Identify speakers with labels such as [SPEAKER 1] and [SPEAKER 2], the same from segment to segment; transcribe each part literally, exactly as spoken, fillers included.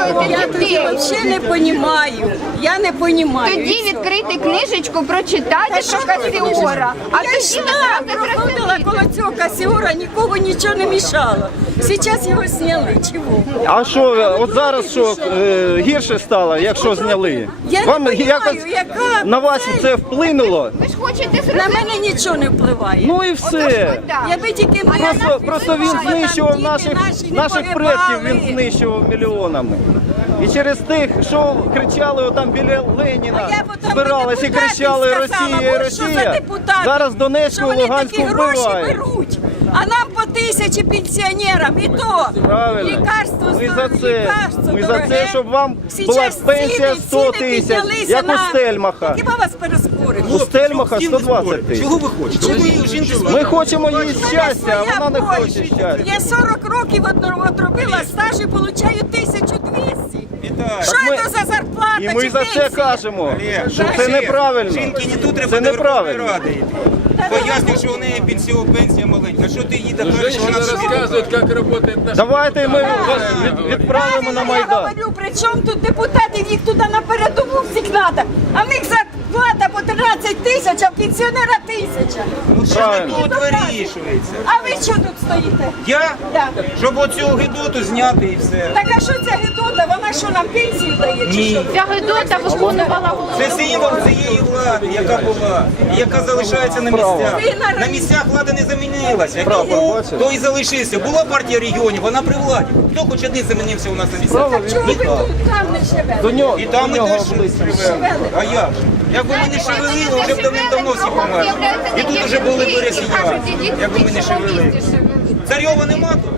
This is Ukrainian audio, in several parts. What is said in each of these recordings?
[SPEAKER 1] виховуєте дітей.
[SPEAKER 2] Я взагалі не розумію. Я не розумію.
[SPEAKER 1] Тоді відкрити книжечку, прочитати про Касіора. А
[SPEAKER 2] Я
[SPEAKER 1] тоді
[SPEAKER 2] йшла,
[SPEAKER 1] ви
[SPEAKER 2] проходила коло цього Касіора, нікого нічого не мішало. Зараз його зняли. Чого?
[SPEAKER 3] А що, от зараз що е, гірше стало, якщо зняли?
[SPEAKER 2] Я не
[SPEAKER 3] Вам
[SPEAKER 2] розумію,
[SPEAKER 3] якось
[SPEAKER 2] яка
[SPEAKER 3] на вас
[SPEAKER 2] цель?
[SPEAKER 3] це вплинуло?
[SPEAKER 1] Ви ж хочете
[SPEAKER 2] На
[SPEAKER 1] зробити.
[SPEAKER 2] мене нічого не впливає.
[SPEAKER 3] Ну і
[SPEAKER 1] Отож,
[SPEAKER 3] все.
[SPEAKER 1] так.
[SPEAKER 2] Я би тільки
[SPEAKER 3] Просто, просто він знищував
[SPEAKER 2] діти
[SPEAKER 3] наших,
[SPEAKER 2] наші не
[SPEAKER 3] наших предків, він
[SPEAKER 2] погибали.
[SPEAKER 3] знищував мільйонами. І через тих, що кричали отам біля Леніна,
[SPEAKER 2] А я б там
[SPEAKER 3] збирались і
[SPEAKER 2] депутатів
[SPEAKER 3] кричали
[SPEAKER 2] сказала,
[SPEAKER 3] Росія,
[SPEAKER 2] бо що за
[SPEAKER 3] Росія.
[SPEAKER 2] депутати?
[SPEAKER 3] Зараз Донецьку
[SPEAKER 2] Що
[SPEAKER 3] і
[SPEAKER 2] вони
[SPEAKER 3] Луганську
[SPEAKER 2] такі гроші
[SPEAKER 3] вбивають.
[SPEAKER 2] беруть, а нам по тисячі пенсіонерам, і то
[SPEAKER 3] Правильно.
[SPEAKER 2] лікарство,
[SPEAKER 3] Ми за це,
[SPEAKER 2] лікарство
[SPEAKER 3] ми за
[SPEAKER 2] дороге.
[SPEAKER 3] це, щоб вам була
[SPEAKER 2] Сейчас
[SPEAKER 3] пенсія
[SPEAKER 2] ціни-
[SPEAKER 3] сто
[SPEAKER 2] ціни
[SPEAKER 3] тисяч,
[SPEAKER 2] піднялися
[SPEAKER 3] як у
[SPEAKER 2] на-
[SPEAKER 3] Стельмаха.
[SPEAKER 2] Хіба вас переспорить?
[SPEAKER 3] У Стельмаха сто двадцять тисяч.
[SPEAKER 4] Чого ви хочете? Ви жінки
[SPEAKER 3] Ми хочемо їй
[SPEAKER 2] Мене
[SPEAKER 3] щастя,
[SPEAKER 2] своя
[SPEAKER 3] а вона не
[SPEAKER 2] боль.
[SPEAKER 3] хоче щастя.
[SPEAKER 2] Я сорок років одно- отробила стаж і получаю тисячу двісті.
[SPEAKER 4] Вітаю.
[SPEAKER 2] Що
[SPEAKER 3] ми-
[SPEAKER 2] це за зарплата
[SPEAKER 3] І ми
[SPEAKER 2] чи
[SPEAKER 3] за це
[SPEAKER 2] пенсія?
[SPEAKER 3] кажемо,
[SPEAKER 4] Олег,
[SPEAKER 3] що
[SPEAKER 4] Олег,
[SPEAKER 3] це неправильно.
[SPEAKER 4] Жінки не тут треба
[SPEAKER 3] Це
[SPEAKER 4] до Верховної
[SPEAKER 3] неправильно.
[SPEAKER 4] Ради йти. Пояснюю, що у неї пенсіо, пенсія маленька. Що ти їй кажеш, що вона
[SPEAKER 5] Женщина
[SPEAKER 4] тобі?
[SPEAKER 5] рассказывает, как работает наш...
[SPEAKER 3] Давайте ми вас від- відправимо на
[SPEAKER 2] Я
[SPEAKER 3] Майдан.
[SPEAKER 2] говорю, при чому тут депутатів, їх туди на передову всіх треба. А в них зарплата по тринадцять тисяч, а в пенсіонера тисяча.
[SPEAKER 4] Ну що ж
[SPEAKER 3] Правильно.
[SPEAKER 4] тут вирішується?
[SPEAKER 2] А ви що тут стоїте?
[SPEAKER 4] Я?
[SPEAKER 2] Да.
[SPEAKER 4] Щоб оцю гидоту зняти і все.
[SPEAKER 2] Так а що ця гидота? Вона що, нам пенсію дає? Чи
[SPEAKER 4] Ні.
[SPEAKER 2] що?
[SPEAKER 1] Ця Гедота виконувала голову.
[SPEAKER 4] Це символ цієї влади, яка була, і яка залишається на місцях.
[SPEAKER 2] Ви на-
[SPEAKER 4] На місцях влада не замінилася. Як
[SPEAKER 3] Прапор
[SPEAKER 4] був,
[SPEAKER 3] бачите?
[SPEAKER 4] то і залишився. Була партія регіонів, вона при владі. Хто хоч один замінився у нас на місцях?
[SPEAKER 2] Так чого ви тут там не живете?
[SPEAKER 3] До нього,
[SPEAKER 4] І там
[SPEAKER 3] до
[SPEAKER 4] ми
[SPEAKER 3] нього
[SPEAKER 4] теж
[SPEAKER 3] обличчя.
[SPEAKER 4] привели. А як? Якби ми не шевелили, вже б давним-давно всі померли. І тут вже були б росіяни, якби ми не шевелили. Царьова нема тут?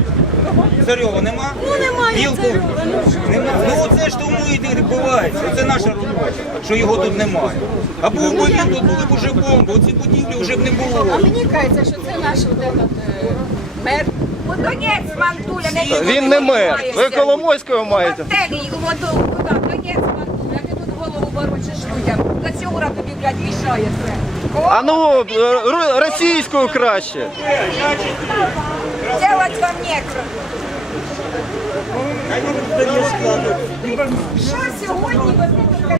[SPEAKER 4] Царьова нема?
[SPEAKER 2] Ну немає
[SPEAKER 4] Білку?
[SPEAKER 2] царюга, ну що?
[SPEAKER 4] Нема. Ну оце ж тому і відбувається. Це наша робота, що його тут немає. А був би він, тут були б уже бомби, оці будівлі вже б не
[SPEAKER 2] А
[SPEAKER 4] було.
[SPEAKER 2] мені кажеться, що це наш от этот, е, мер.
[SPEAKER 6] От Донець, Мантуля, не
[SPEAKER 3] Він не мер. Ви Коломойського маєте.
[SPEAKER 6] Готелі, воду, куди? Донець, Мантуля, ти тут голову ворочиш людям. На цього раду тобі, блядь, мішає це.
[SPEAKER 3] А ну, е, ру- російською краще.
[SPEAKER 6] Делать вам нечего.
[SPEAKER 2] Що сьогодні ви